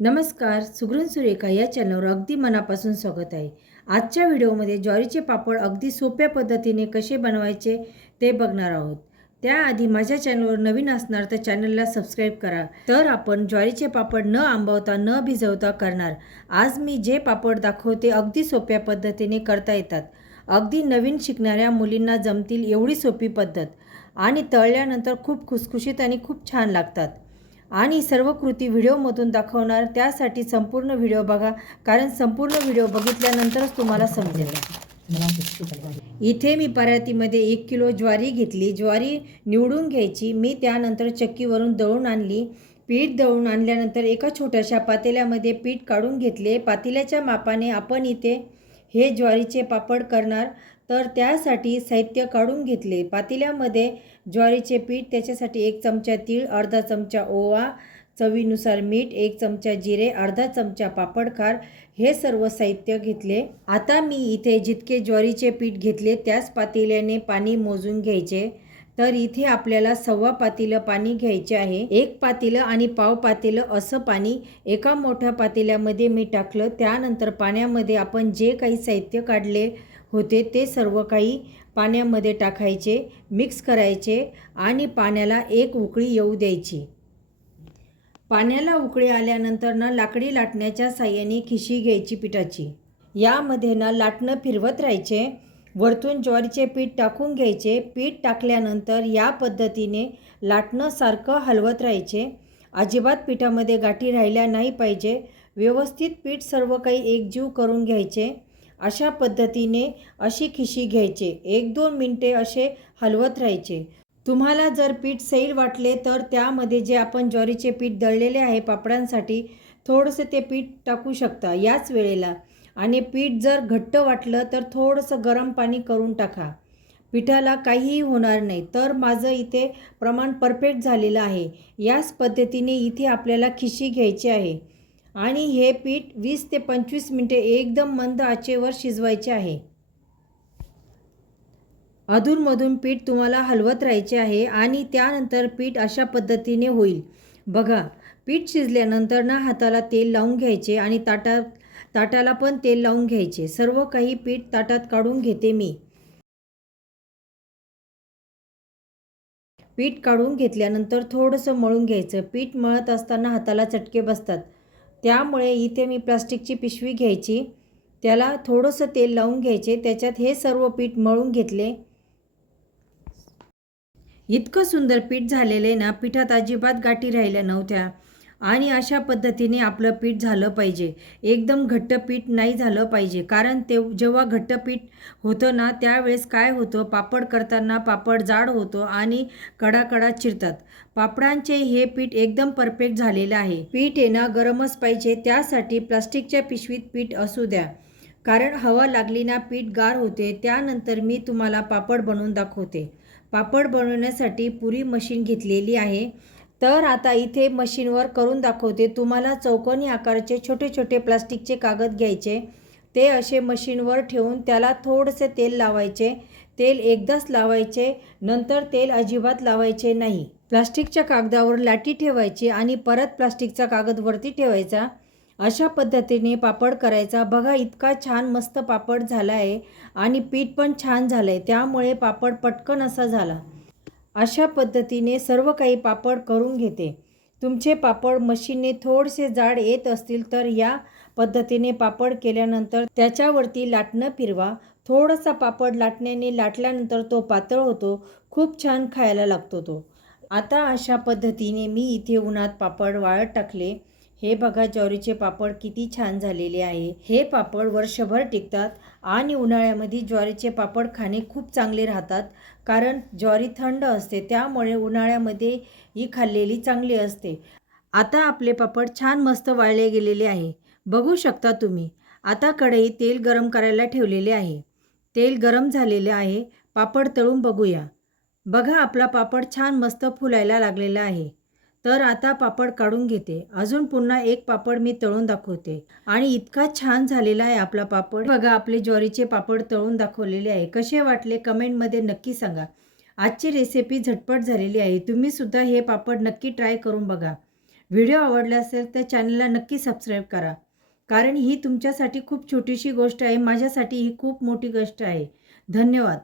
नमस्कार सुगरण सुरेखा या चॅनलवर अगदी मनापासून स्वागत आहे. आजच्या व्हिडिओमध्ये ज्वारीचे पापड अगदी सोप्या पद्धतीने कसे बनवायचे ते बघणार आहोत. त्याआधी माझ्या चॅनलवर नवीन असणार तर चॅनलला सबस्क्राईब करा. तर आपण ज्वारीचे पापड न आंबवता न भिजवता करणार. आज मी जे पापड दाखवते अगदी सोप्या पद्धतीने करता येतात. अगदी नवीन शिकणाऱ्या मुलींना जमतील एवढी सोपी पद्धत. आणि तळल्यानंतर खूप खुसखुशीत आणि खूप छान लागतात. आणि सर्व कृती व्हिडिओमधून दाखवणार त्यासाठी संपूर्ण व्हिडिओ बघा कारण संपूर्ण व्हिडिओ बघितल्यानंतरच तुम्हाला समजेल. इथे मी परातीमध्ये एक किलो ज्वारी घेतली. ज्वारी निवडून घ्यायची. मी त्यानंतर चक्कीवरून दळून आणली. पीठ दळून आणल्यानंतर एका छोट्याशा पातेल्यामध्ये पीठ काढून घेतले. पातेल्याच्या मापाने आपण इथे हे ज्वारीचे पापड करणार. तर त्यासाठी साहित्य काढून घेतले. पातेल्यामध्ये ज्वारीचे पीठ त्याच्यासाठी एक चमचा तीळ अर्धा चमचा ओवा चवीनुसार मीठ एक चमचा जिरे अर्धा चमचा पापड खार हे सर्व साहित्य घेतले. आता मी इथे जितके ज्वारीचे पीठ घेतले त्याच पातेल्याने पाणी मोजून घ्यायचे. तर इथे आपल्याला सव्वा पातेलं पाणी घ्यायचे आहे. एक पातेलं आणि पाव पातेलं असं पाणी एका मोठ्या पातेल्यामध्ये मी टाकलं. त्यानंतर पाण्यामध्ये आपण जे काही साहित्य काढले होते ते सर्व काही पाण्यामध्ये टाकायचे मिक्स करायचे आणि पाण्याला एक उकळी येऊ द्यायची. पाण्याला उकळी आल्यानंतर ना लाकडी लाटण्याच्या साह्याने खिशी घ्यायची पिठाची. यामध्ये ना लाटणं फिरवत राहायचे वरतून ज्वारीचे पीठ टाकून घ्यायचे पीठ टाकल्यानंतर या पद्धतीने लाटणं सारखं हलवत राहायचे. अजिबात पिठामध्ये गाठी राहिल्या नाही पाहिजे व्यवस्थित पीठ सर्व काही एकजीव करून घ्यायचे. अशा पद्धतीने अशी खिशी घ्यायचे. एक दोन मिनटे असे हलवत राहायचे. तुम्हाला जर पीठ सैल वाटले तर त्यामध्ये जे आपण ज्वारीचे पीठ दळलेले आहे पापडांसाठी थोडंसं ते पीठ टाकू शकता याच वेळेला. आणि पीठ जर घट्ट वाटलं तर थोडंसं गरम पाणी करून टाका. पिठाला काहीही होणार नाही. तर माझं इथे प्रमाण परफेक्ट झालेलं आहे. याच पद्धतीने इथे आपल्याला खिशी घ्यायची आहे. आणि हे पीठ वीस ते पंचवीस मिनटे एकदम मंद आचेवर शिजवायचे आहे. अधूनमधून पीठ तुम्हाला हलवत राहायचे आहे आणि त्यानंतर पीठ अशा पद्धतीने होईल. बघा पीठ शिजल्यानंतर ना हाताला तेल लावून घ्यायचे आणि ताटात ताटाला पण तेल लावून घ्यायचे. सर्व काही पीठ ताटात काढून घेते मी. पीठ काढून घेतल्यानंतर थोडंसं मळून घ्यायचं. पीठ मळत असताना हाताला चटके बसतात. त्यामुळे इथे मी प्लास्टिकची पिशवी घ्यायची. त्याला थोडंसं तेल लावून घ्यायचे. त्याच्यात हे सर्व पीठ मळून घेतले. इतकं सुंदर पीठ झालेले ना पिठात अजिबात गाठी राहिल्या नव्हत्या. आणि अशा पद्धतीने आपलं पीठ झालं पाहिजे. एकदम घट्ट पीठ नाही झालं पाहिजे. कारण ते जेव्हा घट्ट पीठ होतं ना त्यावेळेस काय होतं? पापड करताना पापड जाड होतो आणि कडा कडा चिरतात. पापडांचे हे पीठ एकदम परफेक्ट झालेलं आहे. पीठ येणं गरमच पाहिजे. त्यासाठी प्लास्टिकच्या पिशवीत पीठ असू द्या. कारण हवा लागली ना पीठ गार होते. त्यानंतर मी तुम्हाला पापड बनवून दाखवते. पापड बनवण्यासाठी पुरी मशीन घेतलेली आहे. तर आता इथे मशीनवर करून दाखवते. तुम्हाला चौकोनी आकाराचे छोटे छोटे प्लास्टिकचे कागद घ्यायचे. ते असे मशीनवर ठेवून त्याला थोडेसे तेल लावायचे. तेल एकदाच लावायचे. नंतर तेल अजिबात लावायचे नाही. प्लास्टिकच्या कागदावर लाटी ठेवायची आणि परत प्लास्टिकचा कागद वरती ठेवायचा. अशा पद्धतीने पापड करायचा. बघा इतका छान मस्त पापड झाला आहे आणि पीठ पण छान झालं आहे त्यामुळे पापड पटकन असा झाला. अशा पद्धतीने सर्व काही पापड करून घेते. तुमचे पापड मशीनने थोडेसे जाड येत असतील तर या पद्धतीने पापड केल्यानंतर त्याच्यावरती लाटणं फिरवा. थोडासा पापड लाटण्याने लाटल्यानंतर तो पातळ होतो खूप छान खायला लागतो तो. आता अशा पद्धतीने मी इथे उन्हात पापड वाळत टाकले. हे बघा ज्वारीचे पापड किती छान झालेले आहे. हे पापड वर्षभर टिकतात आणि उन्हाळ्यामध्ये ज्वारीचे पापड खाणे खूप चांगले राहतात कारण ज्वारी थंड असते त्यामुळे उन्हाळ्यामध्ये ही खाल्लेली चांगली असते. आता आपले पापड छान मस्त वाळले गेलेले आहे. बघू शकता तुम्ही आता कढई तेल गरम करायला ठेवलेले आहे. तेल गरम झालेले आहे पापड तळून बघूया. बघा आपला पापड छान मस्त फुलायला लागलेला आहे. तर आता पापड काढून घेते. अजून पुन्हा एक पापड मी तळून दाखवते. आणि इतका छान झालेला आहे आपला पापड. बघा आपले ज्वारीचे पापड तळून दाखवलेले आहे. कसे वाटले कमेंटमध्ये नक्की सांगा. आजची रेसिपी झटपट झालेली आहे. तुम्ही सुद्धा हे पापड नक्की ट्राय करून बघा. व्हिडिओ आवडला असेल तर चॅनलला नक्की सबस्क्राईब करा. कारण ही तुमच्यासाठी खूप छोटीशी गोष्ट आहे. माझ्यासाठी ही खूप मोठी गोष्ट आहे. धन्यवाद.